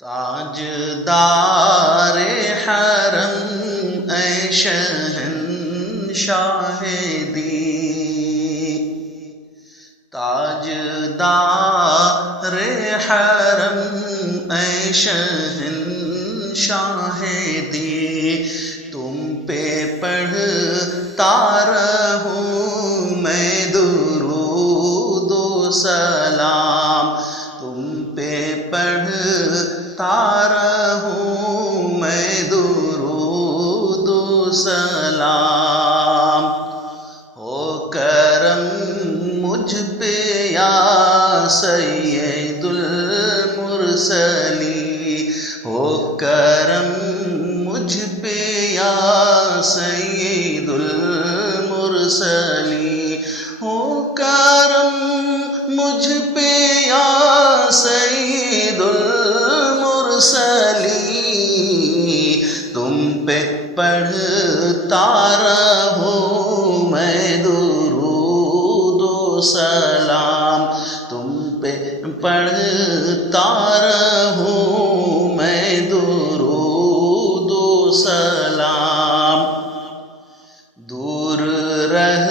تاجدار حرم اے شہنشاہ دین، تاجدار حرم اے شہنشاہ دین، تم پہ پڑھتا رہوں میں درود و سلام، تم پہ پڑھتا رہوں میں درود و سلام۔ ہو کرم مجھ پہ یا سید المرسلین، ہو کرم مجھ پہ یا سید المرسلین، ہو کرم مجھ پہ یا سید المرسلین، تم پہ پڑھتا رہوں میں درود و سلام، تم پہ پڑھتا رہوں میں درود و سلام۔ دور رہ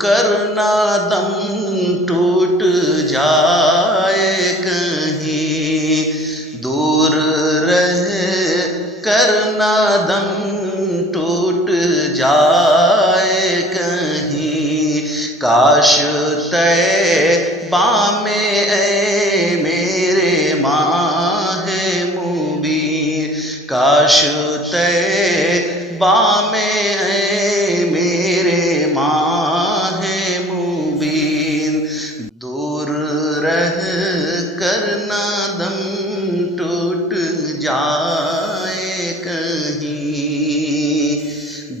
کر نہ دم ٹوٹ جائے کہیں، دور رہ کر نہ دم ٹوٹ جائے کہیں، کاش طیبہ میں اے میرے ماہ مبین، کاش طیبہ میں اے میرے ماہ مبین، دور رہ کر نہ دم ٹوٹ جائے کہیں،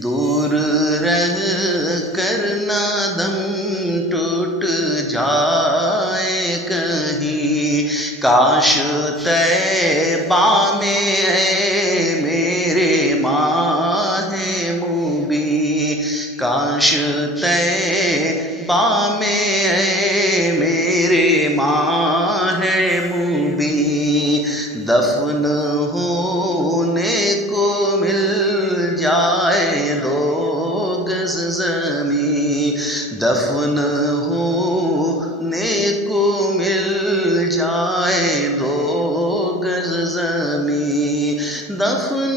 دور رہ کر نہ دم ٹوٹ جائے کہیں، کاش طیبہ میں اے میرے ماہ مبین، کاش طیبہ میں اے میرے ماہ مبین، دفن ہونے کو مل جائے 2 گز زمین، دفن ہونے کو مل جائے 2 گز زمین، دفن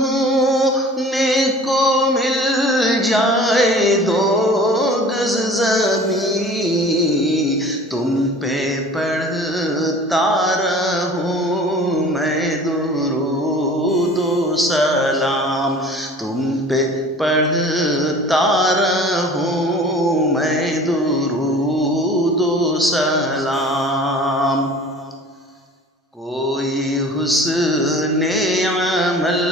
ہونے کو مل جائے 2 گز زمین، تم پہ پڑھتا رہوں میں درود و سلام، تم پہ پڑھتا رہوں میں درود و سلام۔ کوئی حسن عمل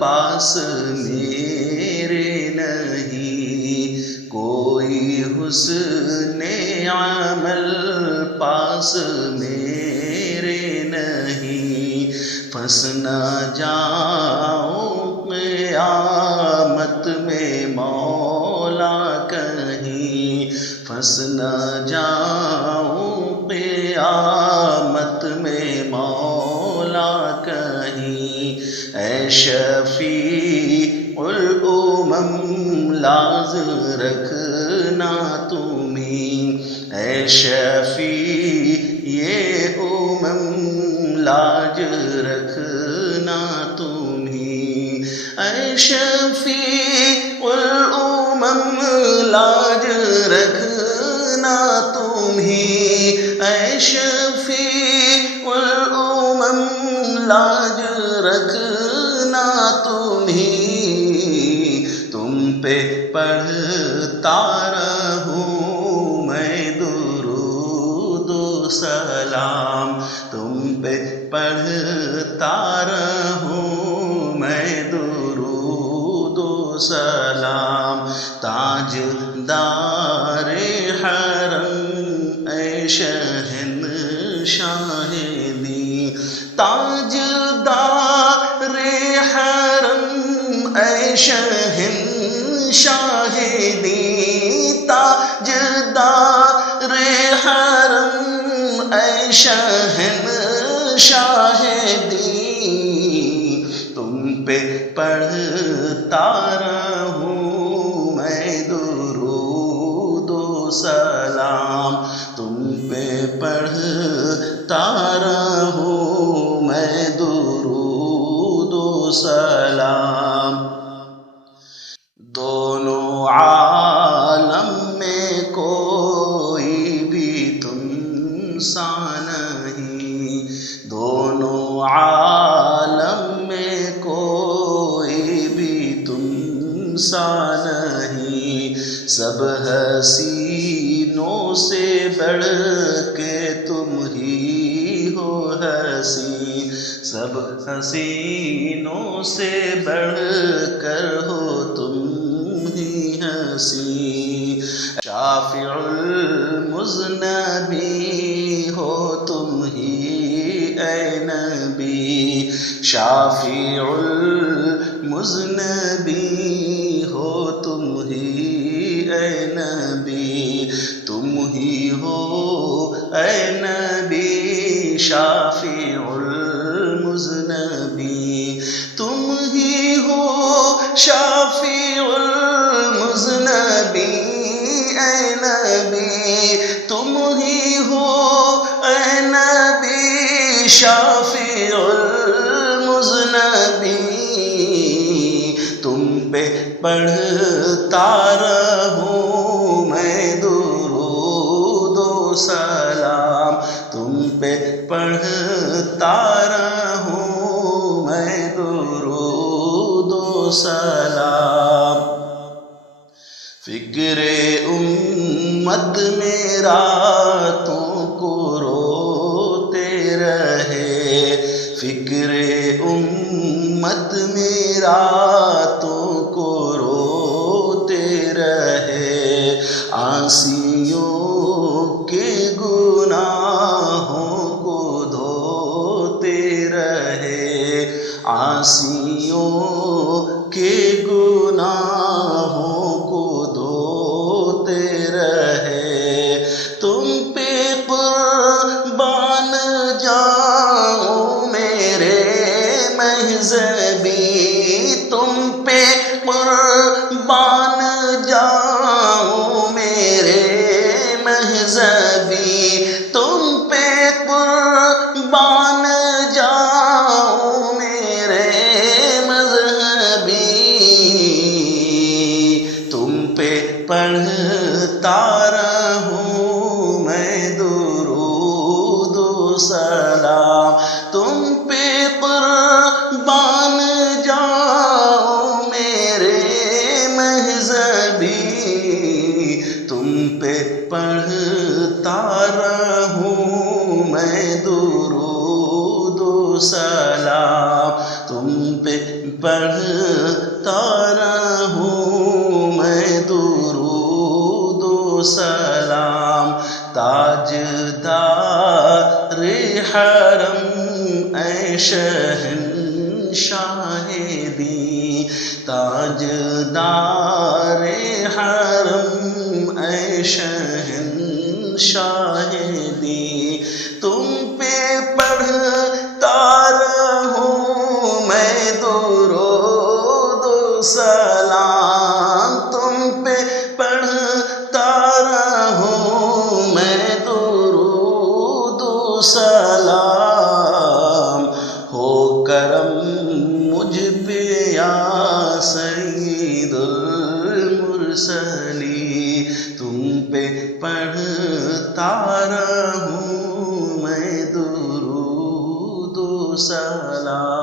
پاس میرے نہیں، کوئی حسن عمل پاس میرے نہیں، پھنس نہ جاؤں قیامت میں مولا کہیں، پھنس نہ جاؤں قیامت میں مولا کہیں، اے شفیع الامم لاز رکھنا تمہیں، اے شفیع امم لاج رکھنا تمہیں، اے شفیع الامم لاج رکھنا تمہیں، اے شفیع الامم لاج رکھنا تمہیں، تم پہ پڑھتا رہوں میں درود و سلام، تم پہ پڑھتا رہوں میں درود و سلام۔ تاجدار حرم اے شہنشاہ دین، تاجدار حرم اے شہنشاہ دین، تاجدار حرم اے شہنشاہ پہ پڑھتا رہوں میں درود و سلام، تم پہ پڑھتا رہوں میں درود و سلام۔ دونوں عالم میں کوئی بھی تم سا نہیں، دونوں عالم میں کوئی بھی تم سا نہیں، سب حسینوں سے بڑھ کے تم ہی ہو حسین، سب حسینوں سے بڑھ کر ہو تم ہی حسین، شافع المذنبین ہو تم ہی اے نبی، شافع المذنبین ہو تم ہی اے نبی، تم ہی ہو اے نبی شافع المذنبین، تم ہی ہو شافع المذنبین اے نبی، تم ہی ہو اے نبی شافع المذنبین، تم پہ پڑھتا رہوں میں درود و سلام، تم پہ پڑھتا رہوں میں درود و سلام۔ فکر امت میں راتوں کو روتے رہے، فکر امت میں راتوں کو روتے رہے، عاصیوں کے گناہوں کو دھوتے رہے، عاصیوں کے گناہوں کو دھوتے رہے، تم پہ قربان جاؤں میرے مہذبی، تم پہ قربان جاؤں میرے مہذبی، تم پہ قربان جاؤں میرے مذہبی، تم پہ پڑھتا رہوں میں درود و سلام، تم پہ قربان جاؤں میرے مہذبی، تم پہ پڑھتا رہوں میں درود و سلام، تم پہ پڑھتا رہوں میں درود و سلام، تاجدار حرم اے شہنشاہ دین، تاجدار حرم اے شہنشاہ دین، تم پہ پڑھتا رہوں میں درود و سلام، تم پہ پڑھتا رہوں میں درود و سلام، ہو کرم مجھ پہ یا سید المرسلین، تم پہ پڑھتا رہوں میں درود و سلام۔